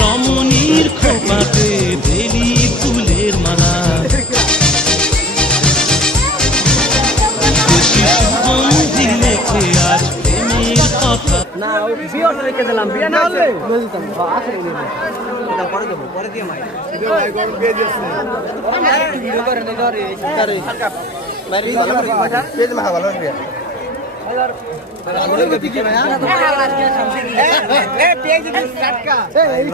রমণীর খোপাতে বেলি ফুলের মালা সুগন্ধি লেখে আজ প্রেমের কথা না বিয়ে অর্ডার রেখে দিলাম বিয়ে না হলে বুঝতাম আসলে এটা পরে দেবো পরে দিয়ে মাই ভাই গরম দিয়ে দিয়েছে করে নে ধরে এই হালকা বাইরে ভালো পেজ মা ভালো হবে এই